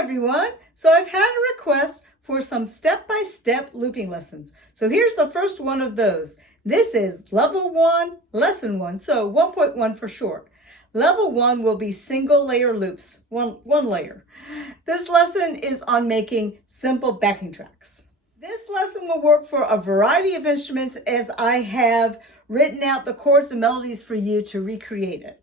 everyone. So I've had a request for some step-by-step looping lessons. So here's the first one of those. This is level 1, lesson 1, so 1.1 for short. Level 1 will be single layer loops, one layer. This lesson is on making simple backing tracks. This lesson will work for a variety of instruments as I have written out the chords and melodies for you to recreate it.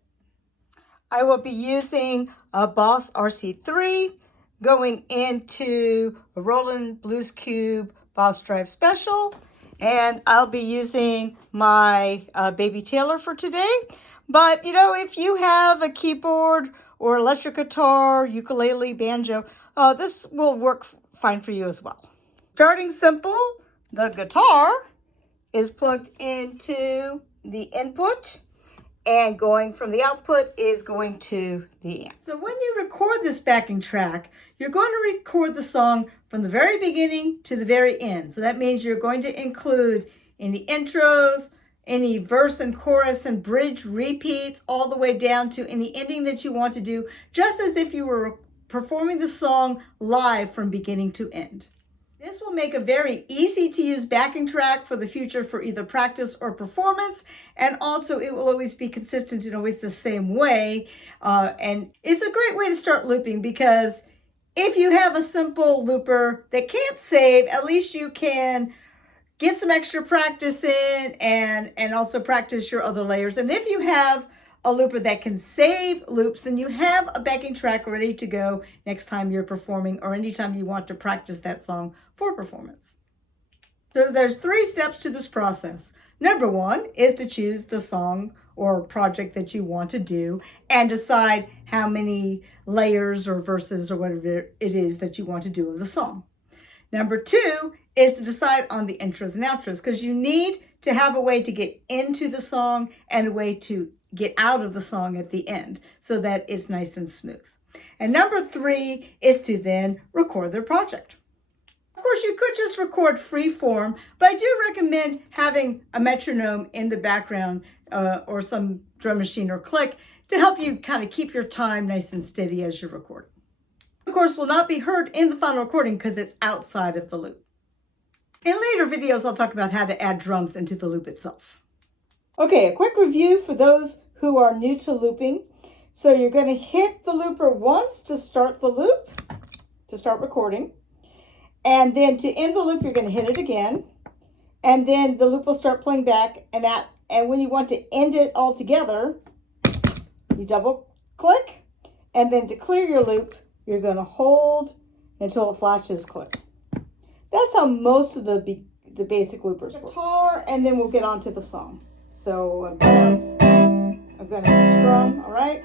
I will be using a Boss RC3 going into a Roland Blues Cube Boss Drive Special, and I'll be using my Baby Taylor for today. But if you have a keyboard or electric guitar, ukulele, banjo, this will work fine for you as well. Starting simple, the guitar is plugged into the input, and going from the output is going to the amp. So when you record this backing track, you're going to record the song from the very beginning to the very end. So that means you're going to include any intros, any verse and chorus and bridge repeats, all the way down to any ending that you want to do, just as if you were performing the song live from beginning to end. This will make a very easy to use backing track for the future for either practice or performance. And also it will always be consistent and always the same way. And it's a great way to start looping, because if you have a simple looper that can't save, at least you can get some extra practice in and also practice your other layers. And if you have a looper that can save loops, then you have a backing track ready to go next time you're performing or anytime you want to practice that song for performance. So there's 3 steps to this process. Number 1 is to choose the song or project that you want to do and decide how many layers or verses or whatever it is that you want to do of the song. Number 2 is to decide on the intros and outros, because you need to have a way to get into the song and a way to get out of the song at the end so that it's nice and smooth. And number 3 is to then record their project. Of course, you could just record free form, but I do recommend having a metronome in the background or some drum machine or click to help you kind of keep your time nice and steady as you're recording. Of course, will not be heard in the final recording because it's outside of the loop. In later videos, I'll talk about how to add drums into the loop itself. Okay, a quick review for those who are new to looping. So you're going to hit the looper once to start the loop, to start recording. And then to end the loop, you're going to hit it again. And then the loop will start playing back. And when you want to end it all together, you double click. And then to clear your loop, you're going to hold until it flashes clear. That's how most of the basic loopers work. Guitar, and then we'll get on to the song. So I'm gonna strum, all right?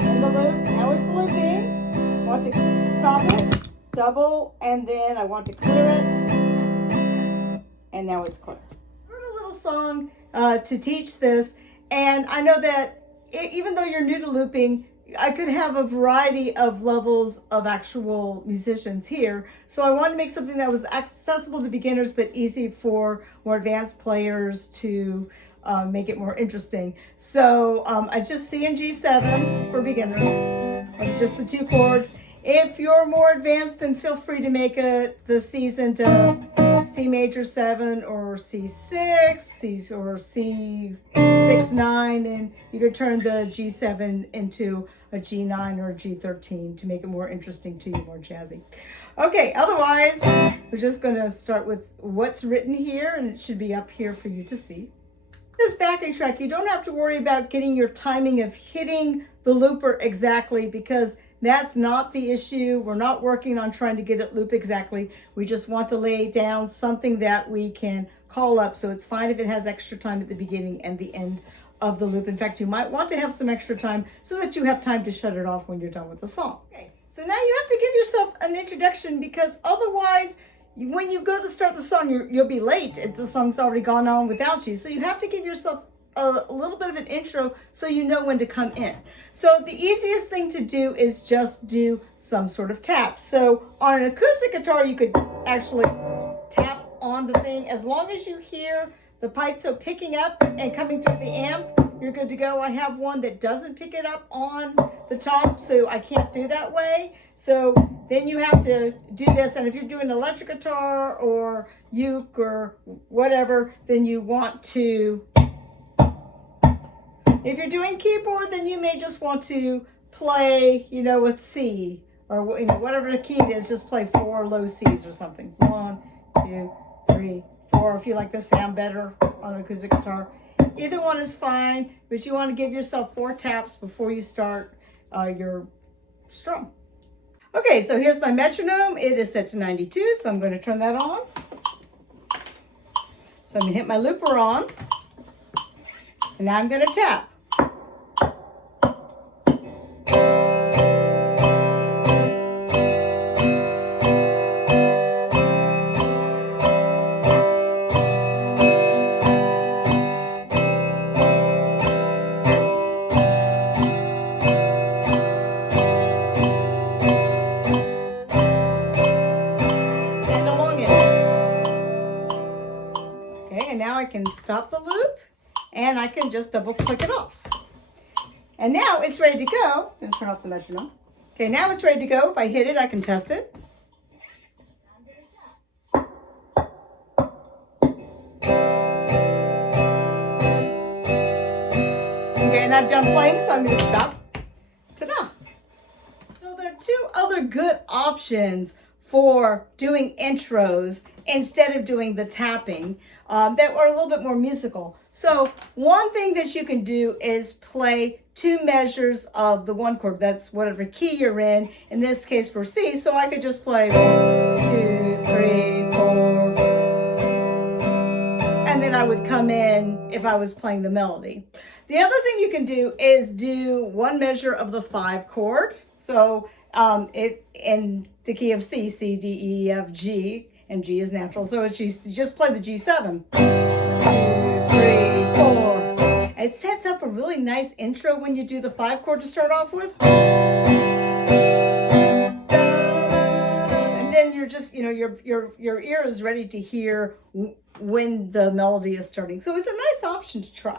In the loop, now it's looping. Want to stop it, double, and then I want to clear it, and now it's clear. I wrote a little song to teach this, and I know that even though you're new to looping, I could have a variety of levels of actual musicians here. So I wanted to make something that was accessible to beginners, but easy for more advanced players to make it more interesting. So I just C and G7 for beginners. It's just the 2 chords. If you're more advanced, then feel free to make the C's into C major 7 or C6, C or C6, 9, and you could turn the G7 into a G9 or a G13 to make it more interesting to you, more jazzy. Okay, otherwise, we're just going to start with what's written here, and it should be up here for you to see. This backing track, you don't have to worry about getting your timing of hitting the looper exactly, because that's not the issue. We're not working on trying to get it loop exactly. We just want to lay down something that we can call up. So it's fine if it has extra time at the beginning and the end of the loop. In fact, you might want to have some extra time so that you have time to shut it off when you're done with the song. Okay. So now you have to give yourself an introduction, because otherwise, when you go to start the song, you'll be late if the song's already gone on without you. So you have to give yourself a little bit of an intro so you know when to come in. So the easiest thing to do is just do some sort of tap. So on an acoustic guitar, you could actually tap on the thing. As long as you hear the piezo picking up and coming through the amp, you're good to go. I have one that doesn't pick it up on the top, so I can't do that way. So then you have to do this, and if you're doing electric guitar or uke or whatever, then you want to, if you're doing keyboard, then you may just want to play, you know, with C, or you know, whatever the key it is, just play 4 low C's or something. 1, 2, 3, 4, if you like the sound better on an acoustic guitar. Either one is fine, but you want to give yourself 4 taps before you start your strum. Okay, so here's my metronome. It is set to 92, so I'm going to turn that on. So I'm going to hit my looper on, and now I'm going to tap. And now I can stop the loop, and I can just double click it off. And now it's ready to go. I'm going to turn off the metronome. Okay, now it's ready to go. If I hit it, I can test it. Okay, and I'm done playing, so I'm going to stop. Ta-da! So there are 2 other good options for doing intros instead of doing the tapping that are a little bit more musical. So one thing that you can do is play 2 measures of the 1 chord. That's whatever key you're in this case for C. So I could just play 1, 2, 3, 4. And then I would come in if I was playing the melody. The other thing you can do is do 1 measure of the 5 chord. So it in the key of C, C, D, E, F, G, and G is natural. So it's just play the G7. 2, 3, 4. It sets up a really nice intro when you do the 5 chord to start off with. And then you're just, you know, your ear is ready to hear when the melody is starting. So it's a nice option to try.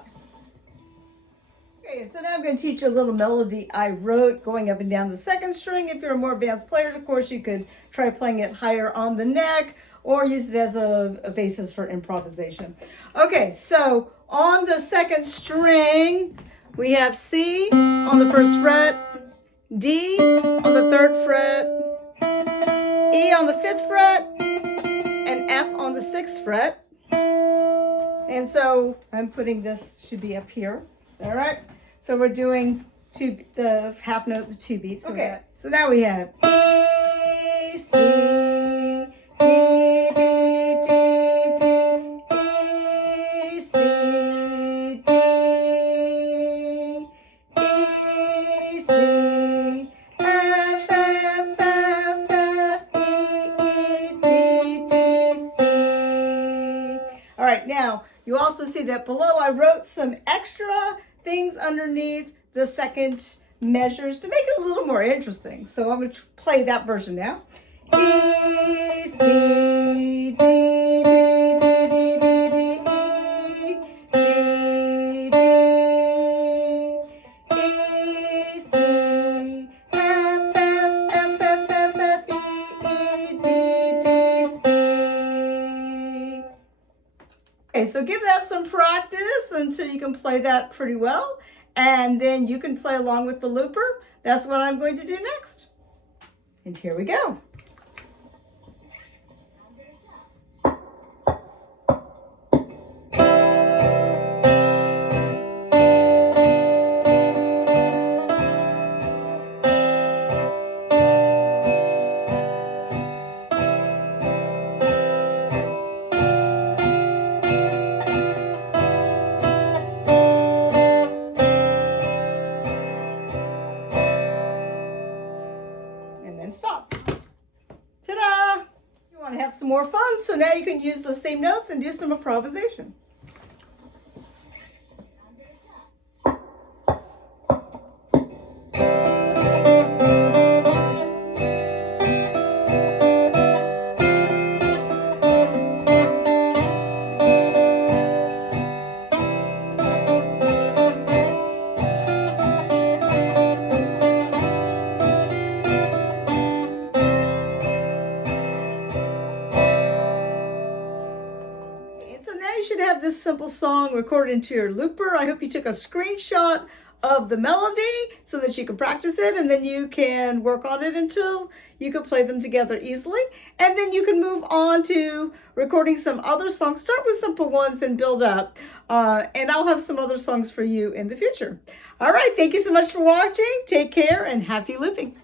Okay, so now I'm going to teach you a little melody I wrote going up and down the 2nd string. If you're a more advanced player, of course, you could try playing it higher on the neck or use it as a basis for improvisation. Okay, so on the 2nd string, we have C on the 1st fret, D on the 3rd fret, E on the 5th fret, and F on the 6th fret. And so I'm putting this, should be up here. All right, so we're doing the half note, the 2 beats. Okay, so now we have E, C, D, D, D, D, E, C, D, E, C, F, F, F, F, E, E, D, D, C. All right, now you also see that below I wrote some extra things underneath the 2nd measures to make it a little more interesting. So I'm going to play that version now. E, C, D, D, D, D, D, D, E, C, D, E, C, F, F, F, F, F, F, E, E, D, D, C. Okay, so give that some practice until you can play that pretty well, and then you can play along with the looper. That's what I'm going to do next. And here we go. Stop. Ta-da! You want to have some more fun, so now you can use those same notes and do some improvisation. have this simple song recorded into your looper. I hope you took a screenshot of the melody so that you can practice it, and then you can work on it until you can play them together easily. And then you can move on to recording some other songs. Start with simple ones and build up. And I'll have some other songs for you in the future. All right, thank you so much for watching. Take care and happy looping.